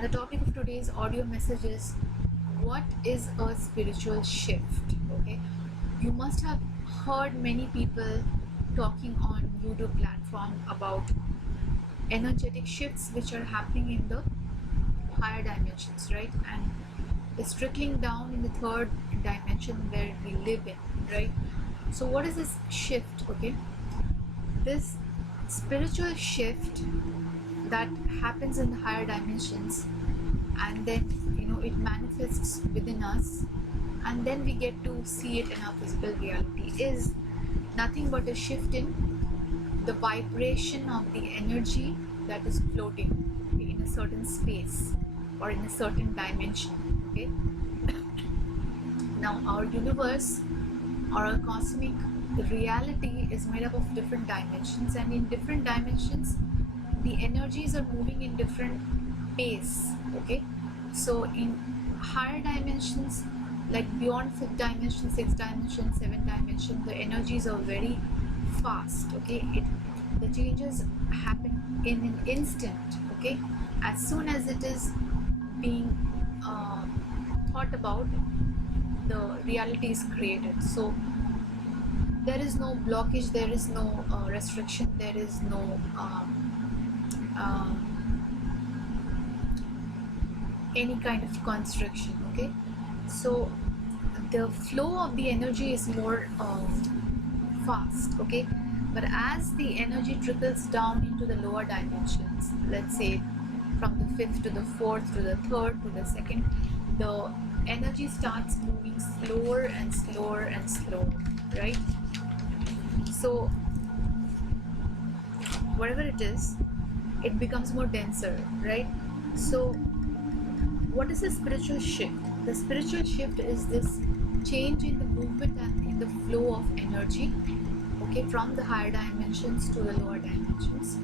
And the topic of today's audio message is, what is a spiritual shift? Okay, you must have heard many people talking on YouTube platform about energetic shifts which are happening in the higher dimensions, right? And it's trickling down in the third dimension where we live in, right? So what is this shift? Okay, this spiritual shift that happens in the higher dimensions, and then it manifests within us, and then we get to see it in our physical reality, is nothing but a shift in the vibration of the energy that is floating in a certain space or in a certain dimension. Okay, now our universe or our cosmic reality is made up of different dimensions, and in different dimensions the energies are moving in different pace. Okay, so in higher dimensions, like beyond fifth dimension, sixth dimension, seventh dimension, the energies are very fast. Okay, the changes happen in an instant. Okay, as soon as it is being thought about, the reality is created. So there is no blockage, there is no restriction, there is no uh, any kind of constriction. Okay, so the flow of the energy is more fast. Okay, but as the energy trickles down into the lower dimensions, let's say from the fifth to the fourth to the third to the second, the energy starts moving slower and slower and slower, right? So whatever it is, it becomes more denser, right? So what is a spiritual shift? The spiritual shift is this change in the movement and in the flow of energy, okay, from the higher dimensions to the lower dimensions,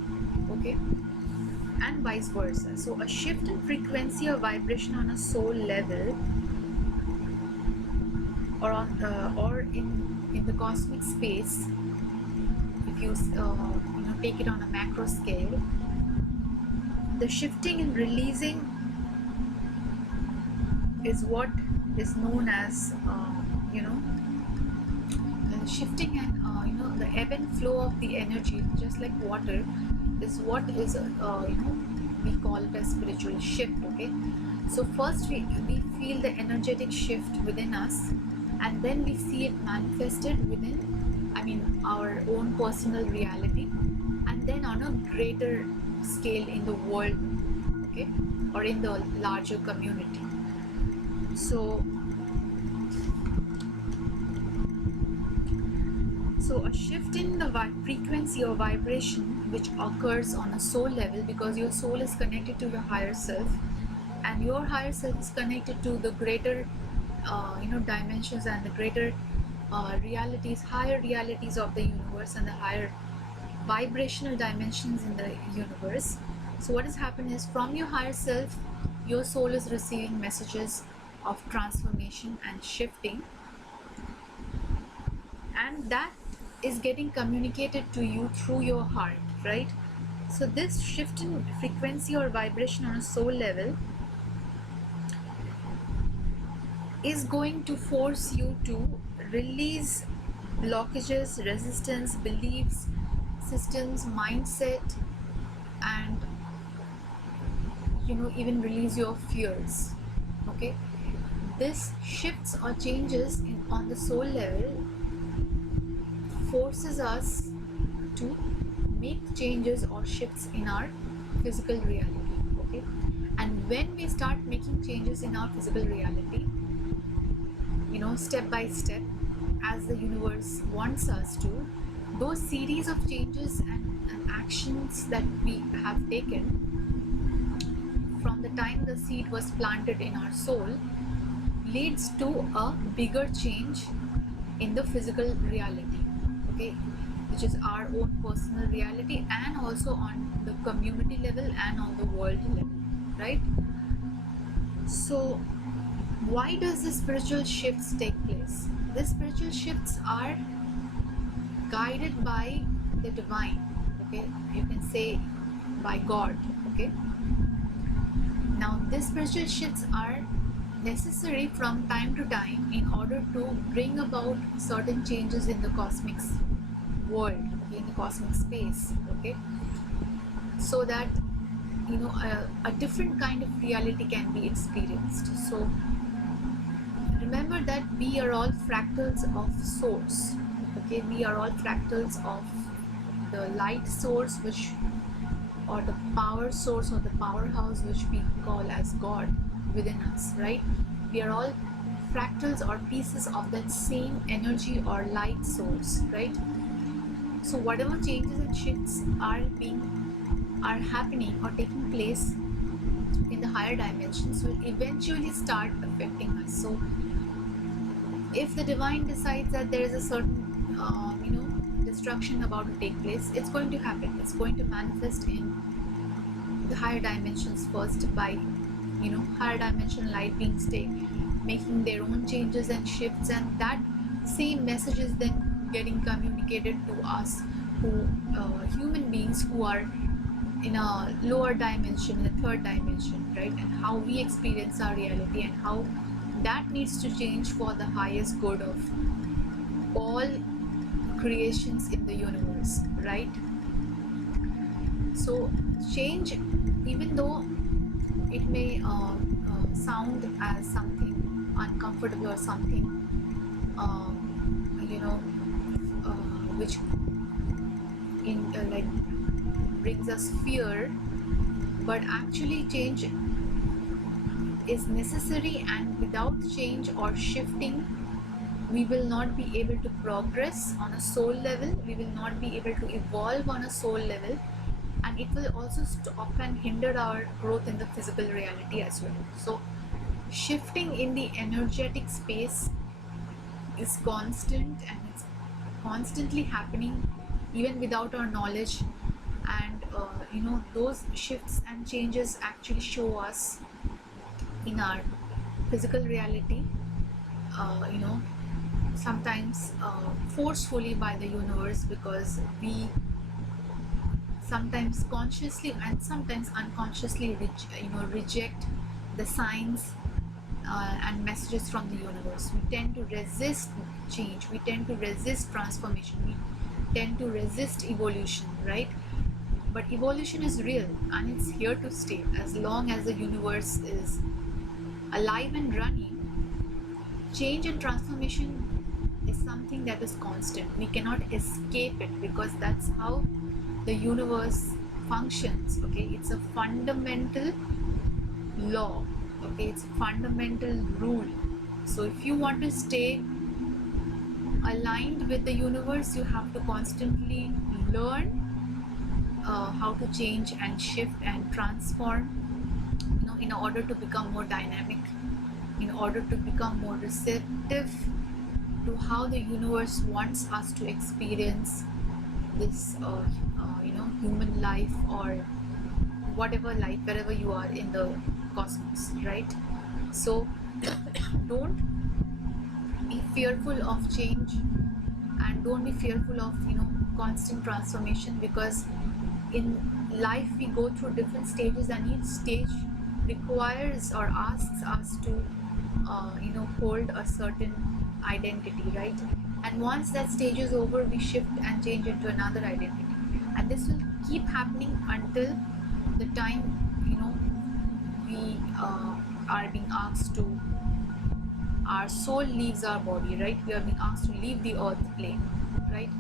okay, and vice versa. So a shift in frequency or vibration on a soul level, or on or in the cosmic space, if you take it on a macro scale, the shifting and releasing is what is known as the shifting and the ebb and flow of the energy, just like water, is what is we call it a spiritual shift. Okay, so first we feel the energetic shift within us, and then we see it manifested within, our own personal reality, and then on a greater scale in the world, okay, or in the larger community. So a shift in the frequency or vibration which occurs on a soul level, because your soul is connected to your higher self, and your higher self is connected to the greater dimensions and the greater realities, higher realities of the universe, and the higher vibrational dimensions in the universe. So what has happened is, from your higher self, your soul is receiving messages of transformation and shifting, and that is getting communicated to you through your heart, right? So this shift in frequency or vibration on a soul level is going to force you to release blockages, resistance, beliefs, systems, mindset, and even release your fears. Okay, this shifts or changes on the soul level forces us to make changes or shifts in our physical reality. Okay, and when we start making changes in our physical reality, step by step, as the universe wants us to, those series of changes and actions that we have taken from the time the seed was planted in our soul leads to a bigger change in the physical reality, okay, which is our own personal reality, and also on the community level and on the world level, right? So why does the spiritual shifts take place? The spiritual shifts are guided by the divine, okay, you can say by God, okay. Now, these spiritual shifts are necessary from time to time in order to bring about certain changes in the cosmic world, okay, in the cosmic space, okay, so that a different kind of reality can be experienced. So remember that we are all fractals of source, okay, we are all fractals of the light source, which, or the power source, or the powerhouse, which we call as God within us, right? We are all fractals or pieces of that same energy or light source, right? So whatever changes and shifts are happening or taking place in the higher dimensions will eventually start affecting us. So if the divine decides that there is a certain destruction about to take place, it's going to happen, it's going to manifest in the higher dimensions first, by higher dimension light beings making their own changes and shifts, and that same message is then getting communicated to us, who human beings who are in a lower dimension, in a third dimension, right? And how we experience our reality, and how that needs to change for the highest good of all creations in the universe, right? So change, even though it may sound as something uncomfortable or something which like brings us fear, but actually change is necessary, and without change or shifting we will not be able to progress on a soul level, we will not be able to evolve on a soul level, and it will also stop and hinder our growth in the physical reality as well. So shifting in the energetic space is constant, and it's constantly happening even without our knowledge, and those shifts and changes actually show us in our physical reality, sometimes forcefully by the universe, because we sometimes consciously and sometimes unconsciously reject the signs and messages from the universe. We tend to resist change, we tend to resist transformation, we tend to resist evolution, right? But evolution is real, and it's here to stay. As long as the universe is alive and running, change and transformation is something that is constant. We cannot escape it, because that's how the universe functions, okay? It's a fundamental law, okay? It's a fundamental rule. So if you want to stay aligned with the universe, you have to constantly learn how to change and shift and transform, in order to become more dynamic, in order to become more receptive to how the universe wants us to experience this human life, or whatever life, wherever you are in the cosmos, right? So don't be fearful of change, and don't be fearful of constant transformation, because in life we go through different stages, and each stage requires or asks us to hold a certain identity, right? And once that stage is over, we shift and change into another identity, and this will keep happening until the time we are being asked to, our soul leaves our body, right? We are being asked to leave the earth plane, right?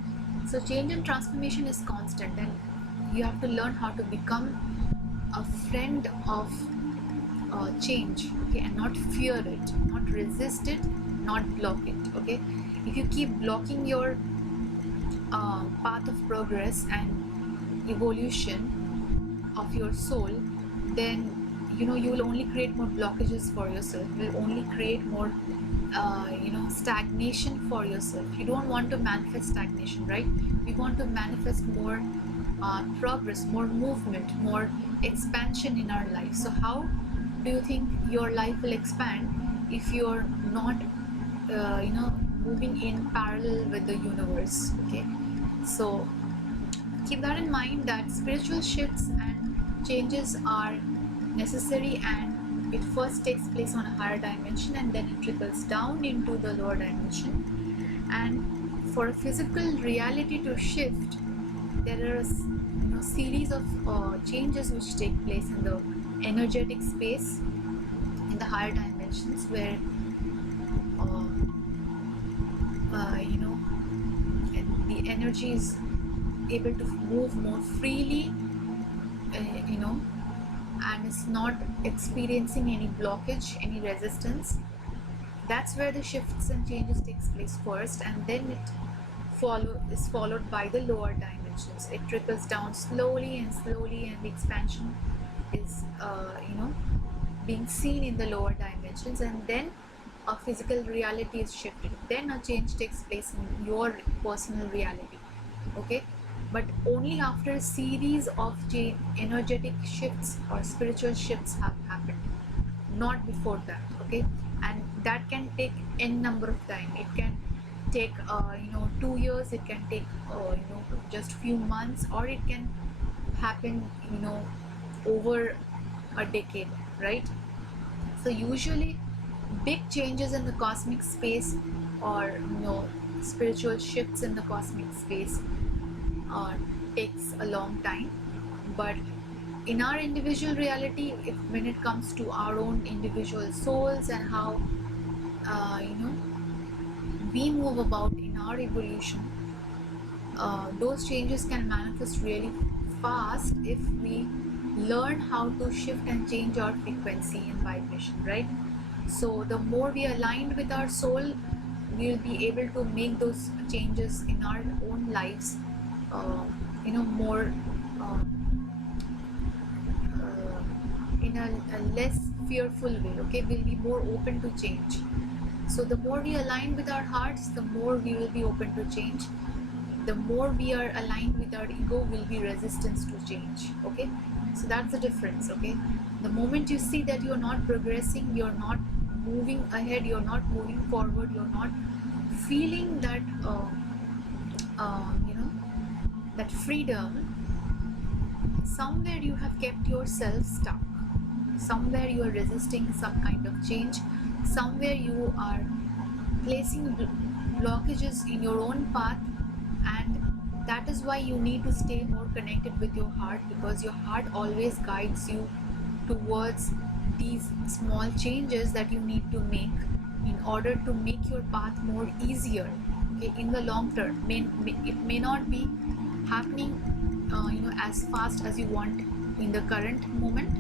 So change and transformation is constant, and you have to learn how to become a friend of change, okay, and not fear it, not resist it, not block it, okay? If you keep blocking your path of progress and evolution of your soul, then you will only create more blockages for yourself, you will only create more stagnation for yourself. You don't want to manifest stagnation, right? We want to manifest more progress, more movement, more expansion in our life. So how do you think your life will expand if you're not moving in parallel with the universe, okay? So keep that in mind, that spiritual shifts and changes are necessary, and it first takes place on a higher dimension and then it trickles down into the lower dimension. And for a physical reality to shift, there are series of changes which take place in the energetic space in the higher dimensions, where uh, uh, you know the energy is able to move more freely, and is not experiencing any blockage, any resistance. That's where the shifts and changes takes place first, and then it is followed by the lower dimensions. It trickles down slowly and slowly, and the expansion is being seen in the lower dimensions, and then a physical reality is shifted. Then a change takes place in your personal reality. Okay, but only after a series of energetic shifts or spiritual shifts have happened, not before that. Okay, and that can take n number of time. It can take 2 years, it can take just few months, or it can happen over a decade, right? So usually big changes in the cosmic space, or spiritual shifts in the cosmic space takes a long time. But in our individual reality, when it comes to our own individual souls and how we move about in our evolution, those changes can manifest really fast if we learn how to shift and change our frequency and vibration, right? So the more we aligned with our soul, we'll be able to make those changes in our own lives more uh, in a less fearful way. Okay, we'll be more open to change. So the more we align with our hearts, the more we will be open to change. The more we are aligned with our ego, will be resistance to change. Okay, so that's the difference. Okay, the moment you see that you're not progressing, you're not moving ahead, you're not moving forward, you're not feeling that that freedom, somewhere you have kept yourself stuck, somewhere you are resisting some kind of change, somewhere you are placing blockages in your own path. And that is why you need to stay more connected with your heart, because your heart always guides you towards these small changes that you need to make in order to make your path more easier. Okay, in the long term, it may not be happening as fast as you want in the current moment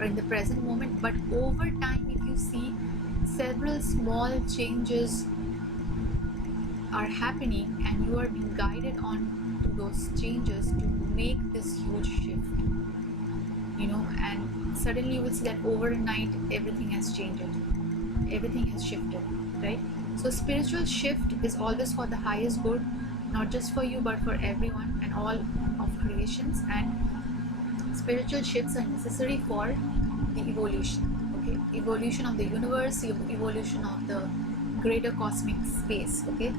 or in the present moment, but over time, if you see several small changes are happening and you are being guided on to those changes to make this huge shift, and suddenly you will see that overnight everything has changed, everything has shifted, right? So spiritual shift is always for the highest good, not just for you but for everyone and all of creations. And spiritual shifts are necessary for the evolution. Okay, evolution of the universe, evolution of the greater cosmic space. Okay,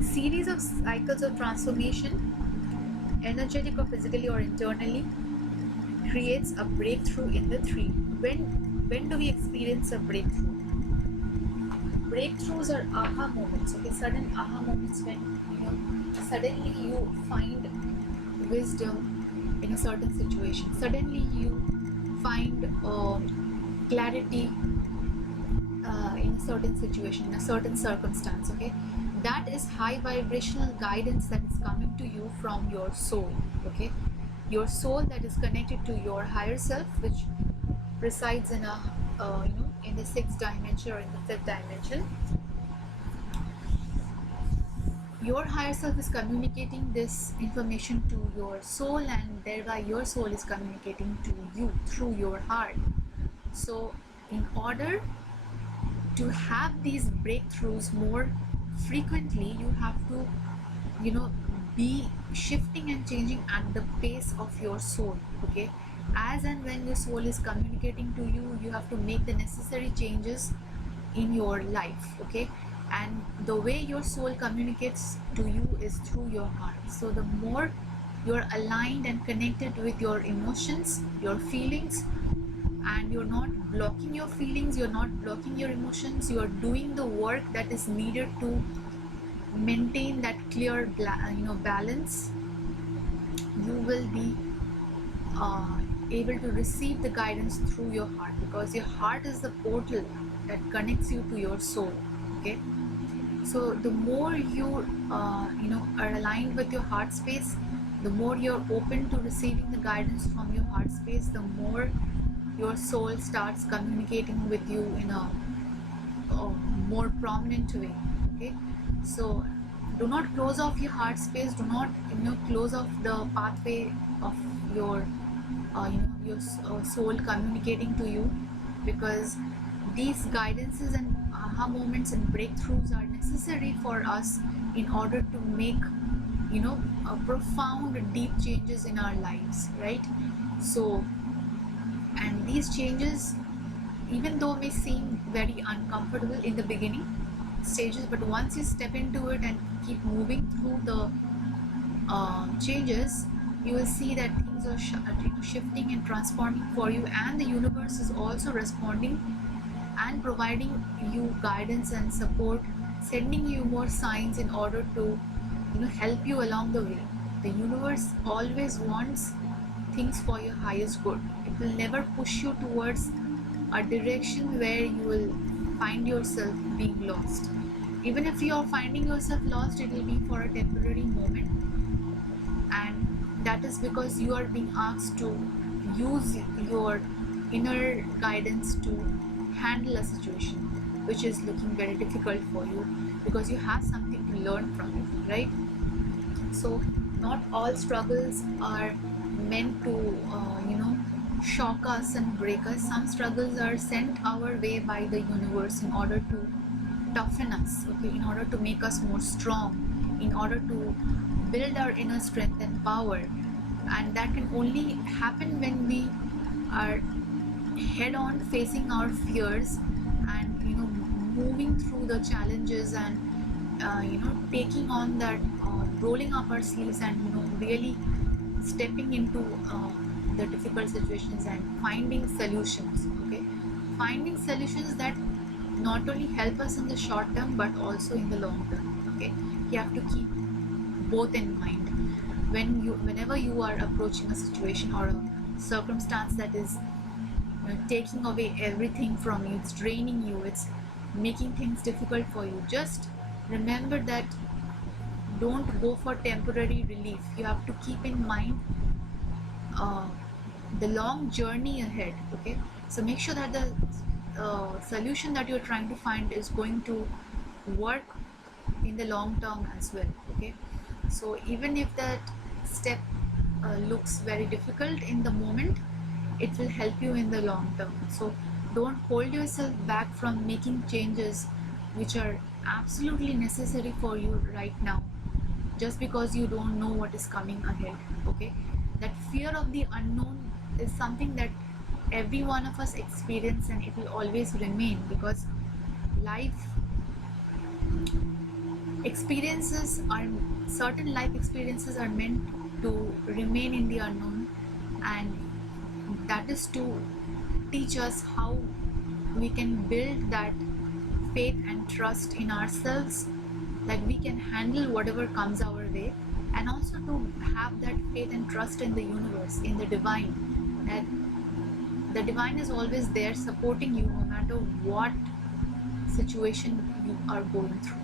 series of cycles of transformation, energetic or physically or internally, creates a breakthrough in the three. When do we experience a breakthrough? Breakthroughs are aha moments. Okay, sudden aha moments when suddenly you find wisdom in a certain situation. Suddenly you find clarity in a certain situation, in a certain circumstance. Okay, that is high vibrational guidance that is coming to you from your soul. Okay, your soul that is connected to your higher self, which resides in a in the sixth dimension or in the fifth dimension. Your higher self is communicating this information to your soul, and thereby your soul is communicating to you through your heart. So in order to have these breakthroughs more frequently, you have to be shifting and changing at the pace of your soul. Okay, as and when your soul is communicating to you, you have to make the necessary changes in your life. Okay, and the way your soul communicates to you is through your heart. So the more you're aligned and connected with your emotions, your feelings, and you're not blocking your feelings, you're not blocking your emotions, you're doing the work that is needed to maintain that clear balance, you will be uh, able to receive the guidance through your heart, because your heart is the portal that connects you to your soul. Okay, so the more you are aligned with your heart space, the more you're open to receiving the guidance from your heart space, the more your soul starts communicating with you in a more prominent way. Okay, so do not close off your heart space, do not close off the pathway of your soul communicating to you, because these guidances and aha moments and breakthroughs are necessary for us in order to make a profound deep changes in our lives, right? So, and these changes, even though may seem very uncomfortable in the beginning stages, but once you step into it and keep moving through the changes, you will see that things are shifting and transforming for you, and the universe is also responding and providing you guidance and support, sending you more signs in order to help you along the way. The universe always wants things for your highest good. It will never push you towards a direction where you will find yourself being lost. Even if you are finding yourself lost, it will be for a temporary moment, and that is because you are being asked to use your inner guidance to handle a situation which is looking very difficult for you, because you have something to learn from it, right? So not all struggles are meant to shock us and break us. Some struggles are sent our way by the universe in order to toughen us, okay, in order to make us more strong, in order to build our inner strength and power. And that can only happen when we are head on facing our fears, and moving through the challenges, and taking on that, rolling up our sleeves, and really stepping into the difficult situations and finding solutions. Okay, finding solutions that not only help us in the short term but also in the long term. Okay, you have to keep both in mind whenever you are approaching a situation or a circumstance that is taking away everything from you, it's draining you, it's making things difficult for you. Just remember that don't go for temporary relief. You have to keep in mind uh, the long journey ahead. Okay, so make sure that the solution that you're trying to find is going to work in the long term as well. Okay, so even if that step looks very difficult in the moment, it will help you in the long term. So don't hold yourself back from making changes which are absolutely necessary for you right now, just because you don't know what is coming ahead. Okay, that fear of the unknown is something that every one of us experience, and it will always remain, because life experiences are certain life experiences are meant to remain in the unknown, and that is to teach us how we can build that faith and trust in ourselves, that we can handle whatever comes our way, and also to have that faith and trust in the universe, in the divine, that the divine is always there supporting you no matter what situation you are going through.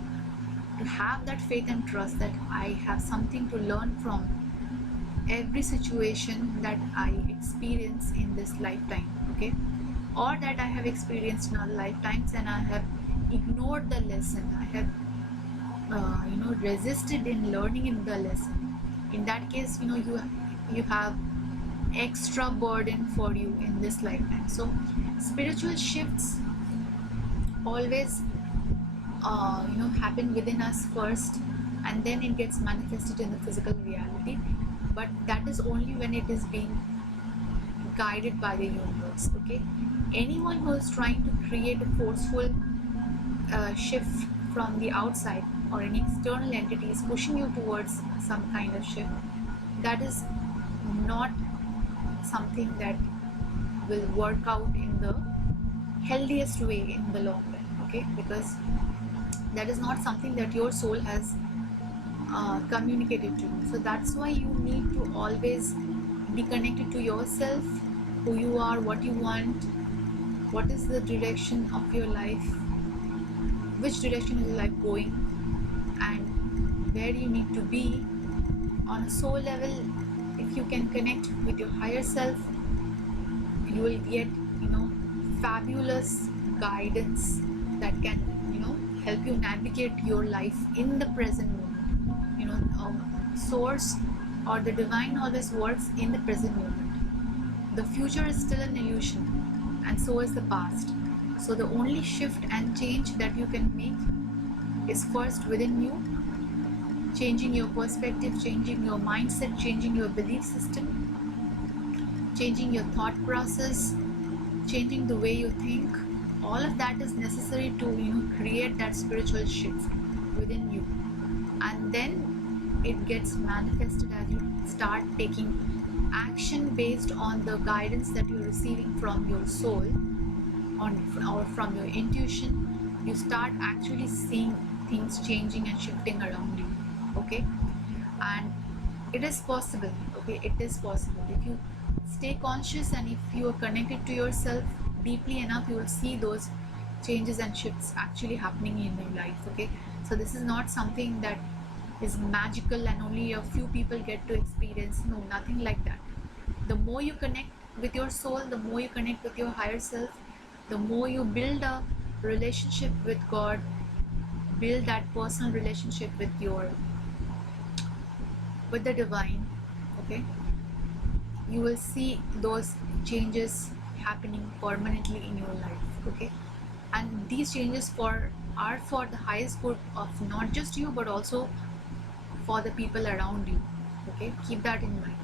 To have that faith and trust that I have something to learn from every situation that I experience in this lifetime. Okay, or that I have experienced in other lifetimes and I have ignored the lesson, I have resisted in learning in the lesson. In that case, you have extra burden for you in this lifetime. So spiritual shifts always happen within us first, and then it gets manifested in the physical reality, but that is only when it is being guided by the universe. Okay, anyone who is trying to create a forceful shift from the outside, or any external entity is pushing you towards some kind of shift, that is not something that will work out in the healthiest way in the long run. Okay, because that is not something that your soul has communicated to you. So that's why you need to always be connected to yourself, who you are, what you want, what is the direction of your life, which direction is your life going, and where you need to be on a soul level. If you can connect with your higher self, you will get, fabulous guidance that can, help you navigate your life in the present moment. Source or the divine always works in the present moment. The future is still an illusion, and so is the past. So the only shift and change that you can make is first within you, changing your perspective, changing your mindset, changing your belief system, changing your thought process, changing the way you think. All of that is necessary to create that spiritual shift within you, and then it gets manifested as you start taking action based on the guidance that you're receiving from your soul or from your intuition. You start actually seeing things changing and shifting around you. Okay, and it is possible. Okay, it is possible if you stay conscious and if you are connected to yourself deeply enough, you will see those changes and shifts actually happening in your life. Okay, so this is not something that is magical and only a few people get to experience. No, nothing like that. The more you connect with your soul, the more you connect with your higher self, the more you build a relationship with God, build that personal relationship with the divine. Okay, you will see those changes happening permanently in your life. Okay, and these changes are for the highest good of not just you but also for the people around you. Okay, keep that in mind.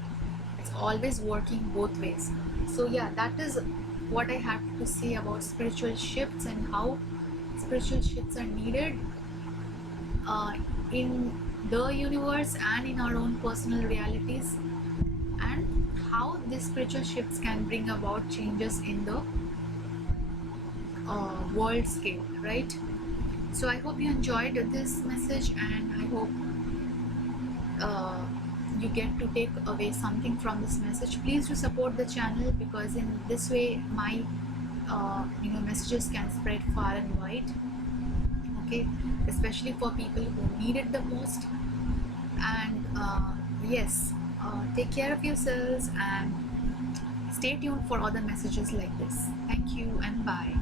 It's always working both ways. So yeah, that is what I have to say about spiritual shifts and how spiritual shifts are needed in the universe and in our own personal realities, and how these spiritual shifts can bring about changes in the world scale, right? So I hope you enjoyed this message, and I hope uh, you get to take away something from this message. Please do support the channel, because in this way my messages can spread far and wide. Okay, especially for people who need it the most. And yes, take care of yourselves and stay tuned for other messages like this. Thank you and bye.